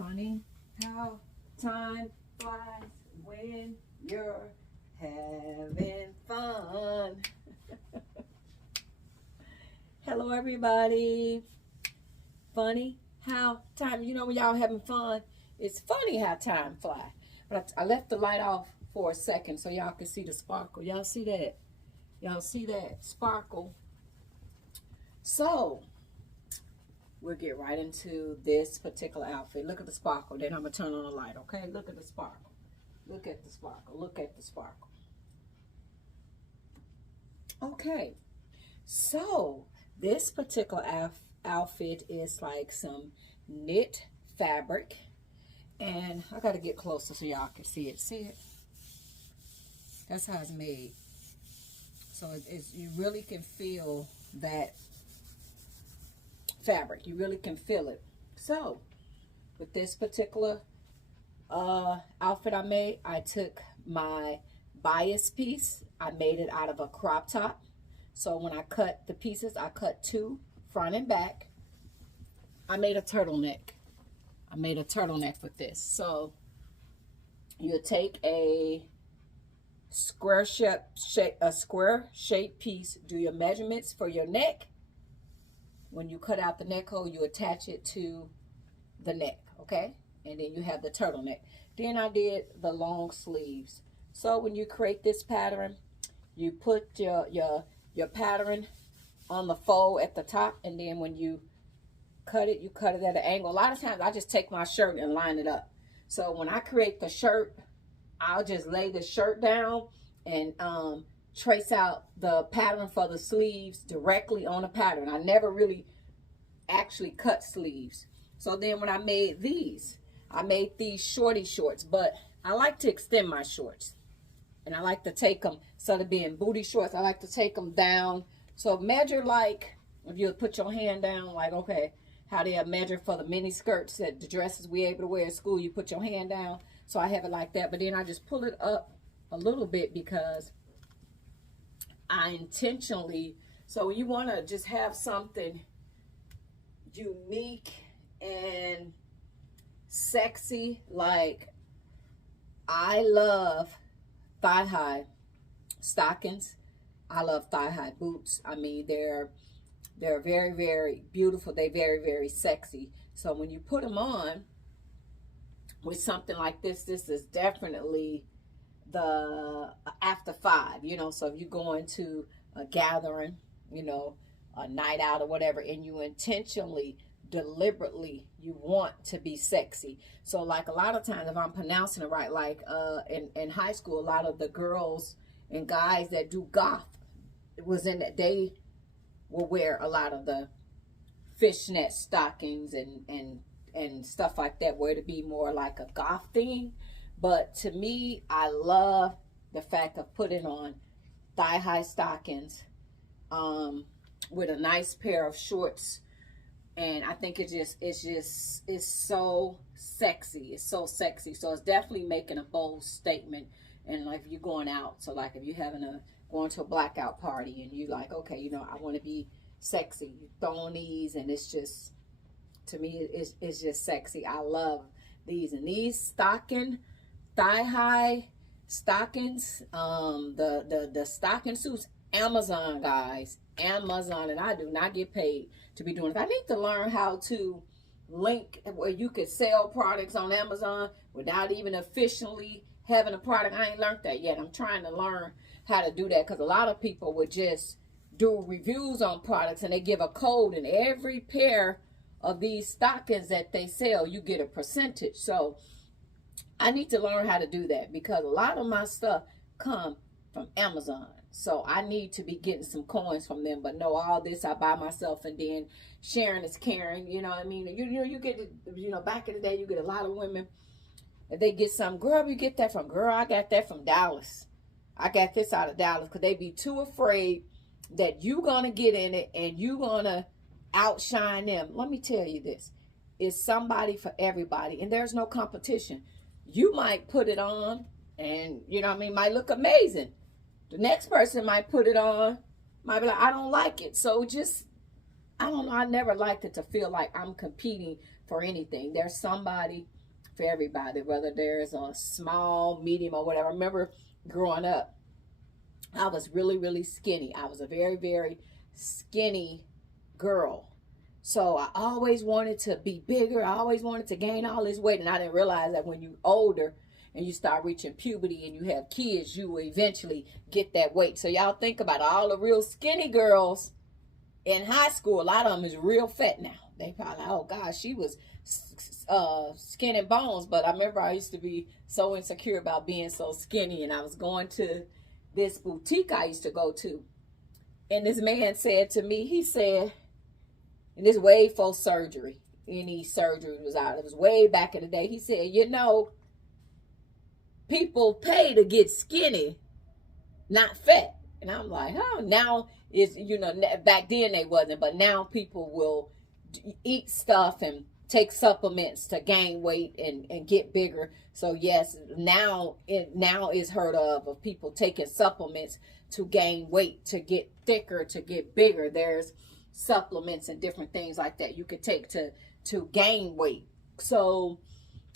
Funny how time flies when you're having fun. Hello, everybody. Funny how time, when y'all having fun, it's funny how time flies. But I left the light off for a second so y'all can see the sparkle. Y'all see that? Y'all see that sparkle? So, we'll get right into this particular outfit. Look at the sparkle. Then I'm going to turn on the light, okay? Look at the sparkle. Look at the sparkle. Look at the sparkle. Okay. So, this particular outfit is like some knit fabric. And I got to get closer so y'all can see it. See it? That's how it's made. So, you really can feel that fabric. You really can feel it. So with this particular outfit I made, I took my bias piece, I made it out of a crop top. So when I cut the pieces, I cut two, front and back. I made a turtleneck. I made a turtleneck with this. So you take a square shape piece, do your measurements for your neck. When you cut out the neck hole, you attach it to the neck, okay? And then you have the turtleneck. Then I did the long sleeves. So when you create this pattern, you put your pattern on the fold at the top, and then when you cut it at an angle. A lot of times I just take my shirt and line it up. So when I create the shirt, I'll just lay the shirt down and trace out the pattern for the sleeves directly on the pattern. I never really actually cut sleeves. So then when I made these shorty shorts, but I like to extend my shorts. And I like to take them, instead of being booty shorts, I like to take them down. So measure like, if you put your hand down, like, okay, how they measure for the mini skirts, that the dresses we able to wear at school, you put your hand down. So I have it like that, but then I just pull it up a little bit because I intentionally, so you want to just have something unique and sexy. Like, I love thigh-high stockings. I love thigh-high boots. I mean, they're very, very beautiful. They're very, very sexy. So when you put them on with something like this, this is definitely the after 5, so if you're going to a gathering, a night out or whatever, and you intentionally, deliberately, you want to be sexy. So like a lot of times, if I'm pronouncing it right, like in high school, a lot of the girls and guys that do goth, it was in that they will wear a lot of the fishnet stockings and stuff like that, where to be more like a goth thing. But to me, I love the fact of putting on thigh-high stockings with a nice pair of shorts. And I think it's so sexy. It's so sexy. So it's definitely making a bold statement. And like if you're going out, so like if you're going to a blackout party and you're like, okay, I want to be sexy. You throw on these, and it's just, to me, it's just sexy. I love these. And these thigh-high stockings, the stocking suits, Amazon, guys, Amazon, and I do not get paid to be doing it. I need to learn how to link where you could sell products on Amazon without even officially having a product. I ain't learned that yet. I'm trying to learn how to do that, because a lot of people would just do reviews on products and they give a code, and every pair of these stockings that they sell, you get a percentage. So I need to learn how to do that, because a lot of my stuff come from Amazon. So I need to be getting some coins from them. But no, all this I buy myself, and then sharing is caring. You know what I mean? You get, back in the day, you get a lot of women, if they get some, girl, you get that from, girl, I got that from Dallas. I got this out of Dallas, because they be too afraid that you going to get in it and you going to outshine them. Let me tell you this. It's somebody for everybody, and there's no competition. You might put it on and, might look amazing. The next person might put it on, might be like, I don't like it. So just, I don't know. I never liked it to feel like I'm competing for anything. There's somebody for everybody, whether there's a small, medium, or whatever. I remember growing up, I was really, really skinny. I was a very, very skinny girl. So I always wanted to be bigger. I always wanted to gain all this weight. And I didn't realize that when you're older and you start reaching puberty and you have kids, you will eventually get that weight. So y'all think about it. All the real skinny girls in high school, a lot of them is real fat now. They probably like, oh gosh, she was skin and bones. But I remember I used to be so insecure about being so skinny, and I was going to this boutique I used to go to, and this man said to me, he said, and this way before surgery, any surgery was out, it was way back in the day, he said, you know, people pay to get skinny, not fat. And I'm like, oh, now is, you know, back then they wasn't, but now people will eat stuff and take supplements to gain weight and get bigger. So yes, now is heard of people taking supplements to gain weight, to get thicker, to get bigger. There's supplements and different things like that you could take to gain weight. So,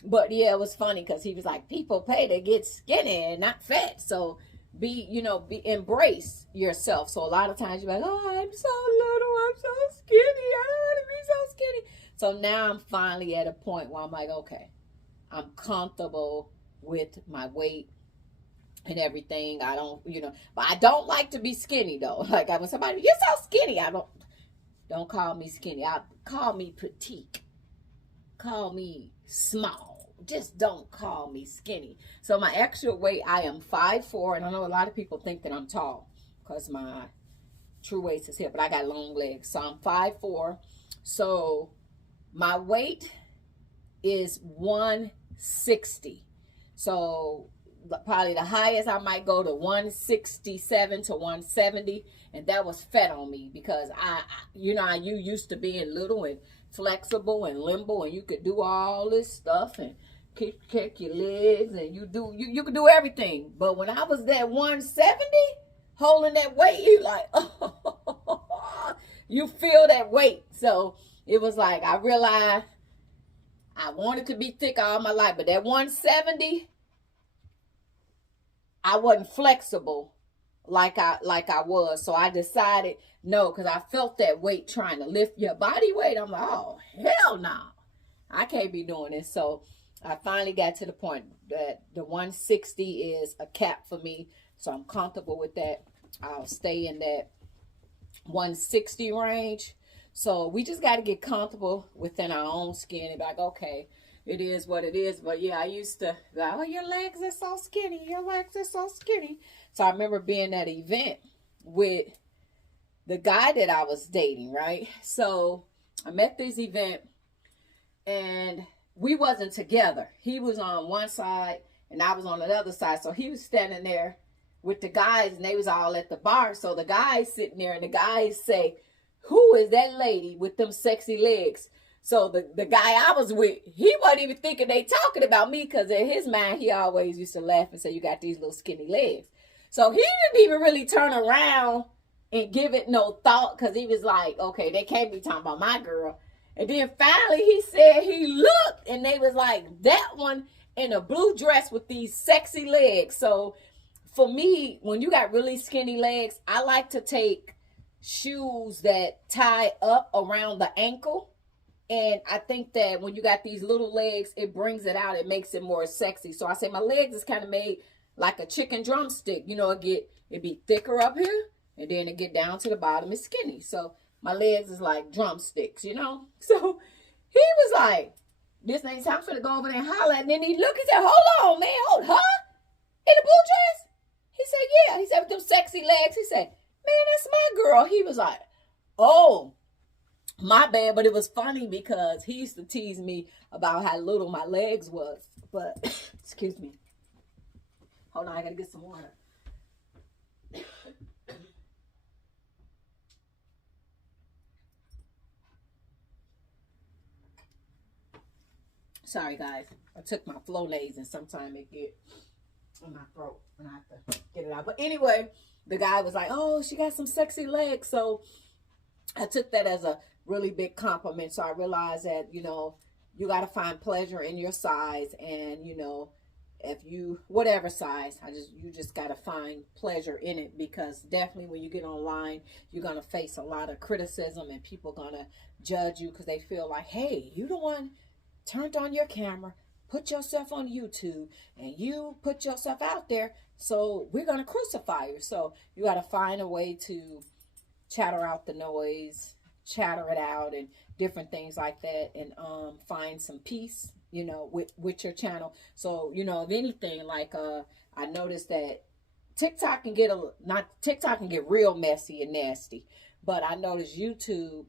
but yeah, it was funny because he was like, people pay to get skinny and not fat. So embrace yourself. So a lot of times you're like, oh, I'm so little, I'm so skinny, I don't want to be so skinny. So now I'm finally at a point where I'm like, okay, I'm comfortable with my weight and everything. I don't, but I don't like to be skinny though. Like when somebody, you're so skinny, don't call me skinny. Call me petite. Call me small. Just don't call me skinny. So my actual weight, I am 5'4", and I know a lot of people think that I'm tall because my true waist is here, but I got long legs. So I'm 5'4". So my weight is 160. So probably the highest I might go to 167 to 170, and that was fat on me because you used to being little and flexible and limbo, and you could do all this stuff and kick your legs, and you could do everything. But when I was that 170, holding that weight, you like, oh, you feel that weight. So it was like I realized I wanted to be thick all my life, but that 170, I wasn't flexible like I was. So I decided no, because I felt that weight trying to lift your body weight. I'm like, oh, hell no. I can't be doing this. So I finally got to the point that the 160 is a cap for me. So I'm comfortable with that. I'll stay in that 160 range. So we just got to get comfortable within our own skin and be like, okay, it is what it is. But yeah, I used to be like, oh, your legs are so skinny. Your legs are so skinny. So I remember being at an event with the guy that I was dating, right? So I'm at this event and we wasn't together. He was on one side and I was on the other side. So he was standing there with the guys and they was all at the bar. So the guys sitting there and the guys say, who is that lady with them sexy legs? So the guy I was with, he wasn't even thinking they talking about me because in his mind, he always used to laugh and say, you got these little skinny legs. So he didn't even really turn around and give it no thought because he was like, okay, they can't be talking about my girl. And then finally he said he looked and they was like, that one in a blue dress with these sexy legs. So for me, when you got really skinny legs, I like to take shoes that tie up around the ankle. And I think that when you got these little legs, it brings it out. It makes it more sexy. So I say my legs is kind of made like a chicken drumstick. It be thicker up here. And then it get down to the bottom, it's skinny. So my legs is like drumsticks, So he was like, this ain't time for to go over there and holler. And then he looked and said, hold on, man, hold, huh? In a blue dress? He said, yeah. He said, with them sexy legs. He said, man, that's my girl. He was like, oh, my bad. But it was funny because he used to tease me about how little my legs was. But, excuse me. Hold on, I got to get some water. Sorry, guys. I took my Flonase and sometimes it get in my throat and I have to get it out. But anyway, the guy was like, oh, she got some sexy legs. So I took that as a really big compliment. So I realized that, you got to find pleasure in your size. And, you know, if you, whatever size, you just got to find pleasure in it, because definitely when you get online, you're going to face a lot of criticism, and people going to judge you because they feel like, hey, you the one turned on your camera, put yourself on YouTube, and you put yourself out there, so we're going to crucify you. So you got to find a way to chatter out the noise, chatter it out, and different things like that, and find some peace, you know, with your channel. So, you know, if anything, like I noticed that TikTok can get real messy and nasty, but I noticed YouTube,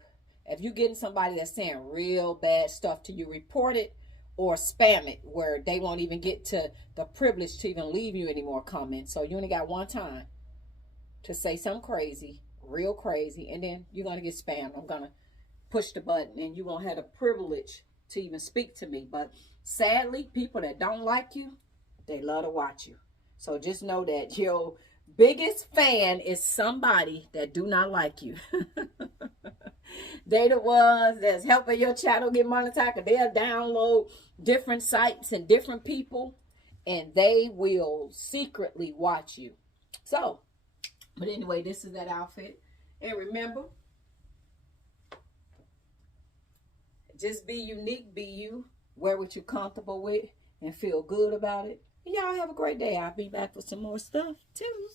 if you're getting somebody that's saying real bad stuff to you, report it or spam it, where they won't even get to the privilege to even leave you any more comments. So you only got one time to say something crazy, real crazy, and then you're going to get spammed. I'm going to push the button, and you won't have the privilege to even speak to me. But sadly, people that don't like you, they love to watch you. So just know that your biggest fan is somebody that do not like you. They the ones that's helping your channel get monetized. They'll download different sites and different people, and they will secretly watch you. So, but anyway, this is that outfit. And remember, just be unique, be you, wear what you're comfortable with, and feel good about it. And y'all have a great day. I'll be back with some more stuff too.